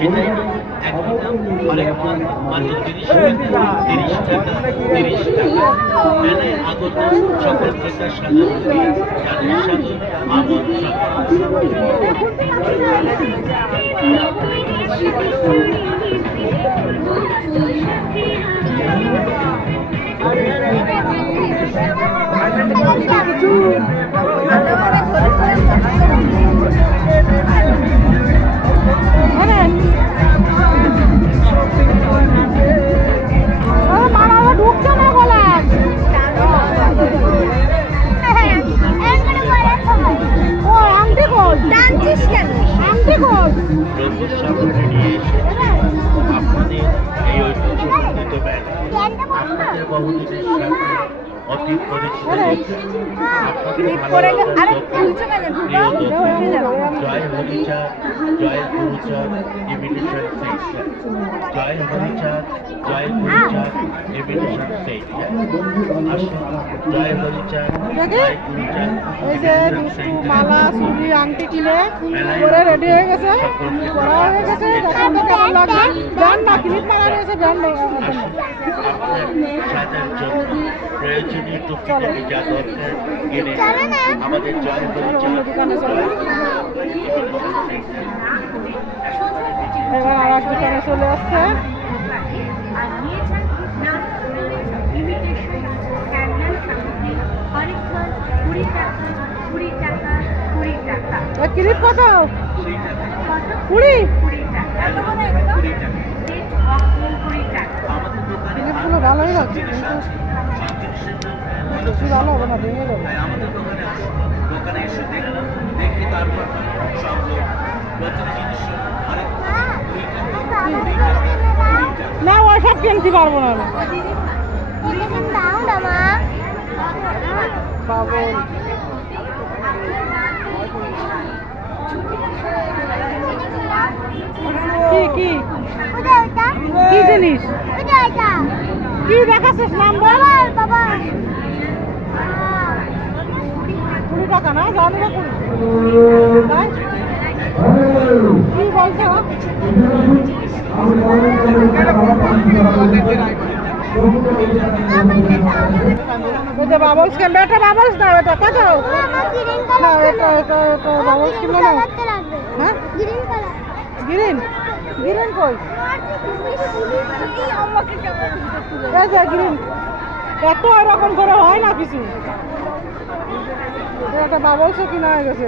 এটাই একদম অনেকক্ষণ মাত্র 30 টাকা মেলে আগত সকল প্রকার সাধারণ আমার সামনে নিয়ে এসে আপনাদের এই ঐতিহ্যমণ্ডিত মেলা আপনাদের বহুদিনের সাথে অতি পরিচিত জয় হরিচাঁদ জয় গুরুচাঁদ ইমিটেশন সেট জয় হরিচাঁদ জয় গুরুচাঁদ ইমিটেশন সেট জয় হরিচাঁদ জয় গুরুচাঁদ এই যে মালা চুড়ি আংটি কিনে পরে রেডি হয়ে গেছে পরা হয়ে গেছে কেমন লাগছে ব্যান্ড না ক্লিপ মারা রয়েছে ব্যান্ড সাজার জন্য প্রয়োজনীয় টুকিটাকি যা দরকার কিনে আমাদের জয় এবার আর এক দোকানে চলে আসছে ক্লিপ কত 20 ক্লিপগুলো ভালোই লাগছে কিন্তু বেশি ভালো হবে না ভেঙে যাবে না ওইসব কিনতে পারবো না কি কি কি জিনিস কি দেখাচ্ছিস নাম বল 20 টাকা না জানি না কি বলছো বাবলস কেন এটা বাবলস না এটা কত না এটা বাবলস কিনবো না হ্যাঁ গ্রিন গ্রিন কই গ্রিন এত এরকম করে হয় না কিছু একটা বাবলসও কিনা হয়ে গেছে